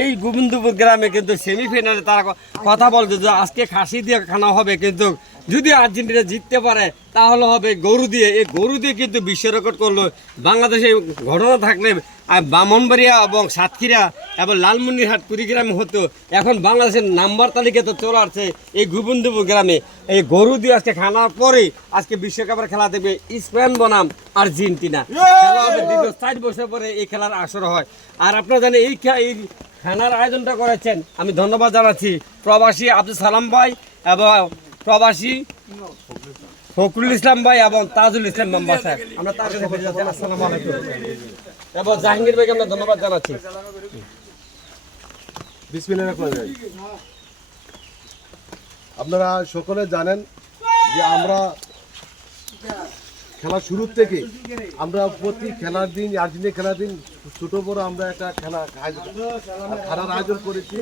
এই গোবিন্দপুর গ্রামে কিন্তু সেমিফাইনালে তারা কথা বলছে যে আজকে খাসি দিয়ে খানা হবে, কিন্তু যদি আর্জেন্টিনা জিততে পারে তাহলে হবে গরু দিয়ে। এই গরু দিয়ে কিন্তু বিশ্ব রেকর্ড করলো। বাংলাদেশে ঘটনা থাকলে ব্রাহ্মণবাড়িয়া এবং সাতক্ষীরা এবং লালমনিরহাট কুড়িগ্রামে হতো, এখন বাংলাদেশের নাম্বার তালিকাতে চলে আসছে এই গোবিন্দপুর গ্রামে। এই গরু দিয়ে আজকে খানার পরে আজকে বিশ্বকাপের খেলা দেখবে স্পেন বনাম আর্জেন্টিনা। খেলা হবে দীর্ঘ 4 বছর পরে এই খেলার আসর হয়। আর আপনারা জানেন এই খানার আয়োজনটা করেছেন, আমি ধন্যবাদ জানাচ্ছি প্রবাসী আব্দুল সালাম ভাই এবং প্রবাসী ফখরুল ইসলাম ভাই এবং তাজুল ইসলাম মেম্বার সাহেব। আমরা তার কাছে ফিরে যাচ্ছি। আসসালামু আলাইকুম। এবং জাহাঙ্গীর ভাইকে আমরা ধন্যবাদ জানাচ্ছি। বিসমিল্লাহির রহমানির রহিম। আপনারা সকলে জানেন যে আমরা খেলা শুরুর থেকে প্রতি খেলার দিন, আর্জেন্টিনা খেলার দিন ছোট বড় আমরা একটা খেলার আয়োজন করেছি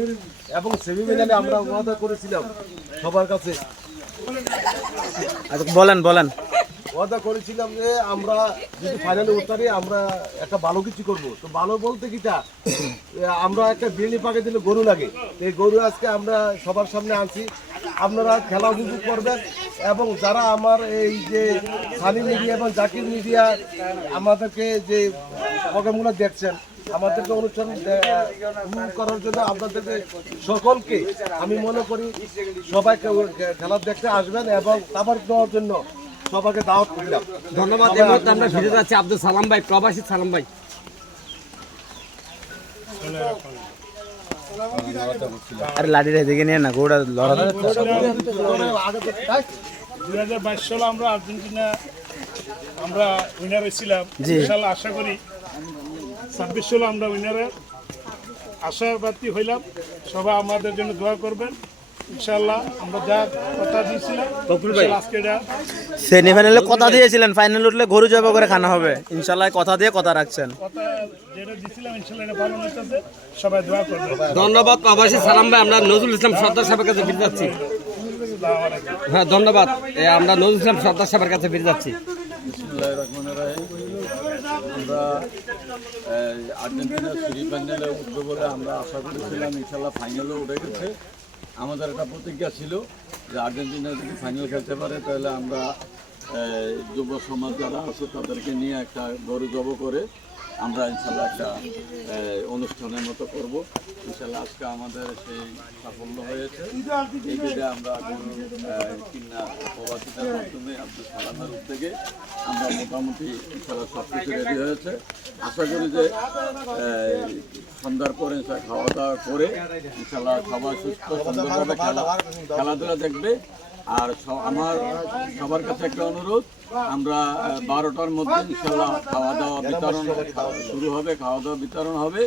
এবং সেমিফাইনালে আমরা ওয়াদা করেছিলাম সবার কাছে, বলেন ওয়াদা করেছিলাম যে আমরা যদি ফাইনালে উঠতে আমরা একটা ভালো কিছু করব। তো ভালো বলতে কিটা, আমরা একটা বিরিয়ানি পাকে দিলে গরু লাগে, এই গরু আজকে আমরা সবার সামনে আনছি। আপনারা খেলা উপভোগ করবেন এবং যারা আমার এই যে সানি মিডিয়া এবং জাকির মিডিয়া আমাদেরকে যে প্রোগ্রামগুলো দেখছেন, আমাদেরকে অনুষ্ঠান করার জন্য আপনাদেরকে সকলকে আমি মনে করি সবাইকে খেলা দেখতে আসবেন এবং খাবার দেওয়ার জন্য সবাইকে দাওয়াত করলাম। ধন্যবাদ। এই মুহূর্তে আমরা ফিরে যাচ্ছি আব্দুল সালাম ভাই, প্রবাসী সালাম ভাই। আরে লাঠিটা এদিকে নিয়ে না, গোড়া লড়া। 2022 সালে আমরা আর্জেন্টিনা আমরা উইনার হয়েছিলাম। ইনশাআল্লাহ আশা করি 26 সালে আমরা উইনারের আশাবাদী হইলাম। সবাই আমাদের জন্য দোয়া করবেন। ইনশাআল্লাহ আমরা যা কথা দিয়েছিলাম আজকে সেমিফাইনালে কথা দিয়েছিলেন, ফাইনাল উঠলে গরু জবাই করে খানা হবে। ইনশাআল্লাহ কথা দিয়ে কথা রাখছেন। কথা যেটা দিয়েছিলাম ইনশাআল্লাহ এটা পালন হচ্ছে। সবাই দোয়া করবেন। ধন্যবাদ প্রবাসী সালাম ভাই। আমরা নজরুল ইসলাম সর্দার সাহেবের কাছে ফিরে যাচ্ছি। হ্যাঁ ধন্যবাদ। আমরা নজরুল ইসলাম সর্দার সাহেবের কাছে ফিরে যাচ্ছি। বিসমিল্লাহির রহমানির রহিম। আমরা আর্জেন্টিনা সেমিফাইনালে উঠবে বলে আমরা আশা করেছিলাম, ইনশাল্লাহ ফাইনালেও উঠে গেছে। আমাদের একটা প্রতিজ্ঞা ছিল যে আর্জেন্টিনা যদি ফাইনাল খেলতে পারে তাহলে আমরা যুব সমাজ যারা আছে তাদেরকে নিয়ে একটা গরু জব করে আমরা ইনশাল্লাহ একটা অনুষ্ঠানের মতো করব। ইনশাল্লাহ আজকে আমাদের সেই সাফল্য হয়েছে। এই যে আমরা গরু কিনা প্রবাসীদের মাধ্যমে আব্দুল সালামের উদ্যোগে আমরা মোটামুটি ইনশাল্লাহ সব কিছু রেডি হয়েছে। আশা করি যে সন্ধ্যার পরে খাওয়া দাওয়া করে ইনশাল্লাহ সবাই সুস্থ সুন্দরভাবে খেলাধুলা দেখবে। আর আমার সবার কাছে একটা অনুরোধ, আমরা 12টার মধ্যে ইনশাল্লাহ খাওয়া দাওয়া বিতরণ শুরু হবে, খাওয়া দাওয়া বিতরণ হবে।